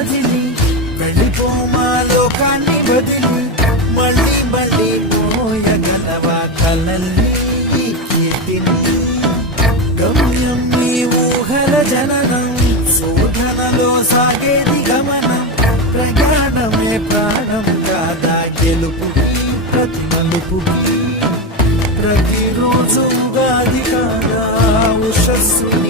మదిలి వెళ్ళిపోమా లోకాన్ని వదిలి మళ్ళీ మళ్ళీ పోయగలవా కలల్ని ఈ కీర్తిని గమ్యం నీ ఊహల జననం శోధనలో సాగేది గమనం ప్రయాణమే ప్రాణం కాదా గెలుపుకి ప్రతి మలుపుకి ప్రతిరోజు ఉగాది కాదా ఉషస్సుని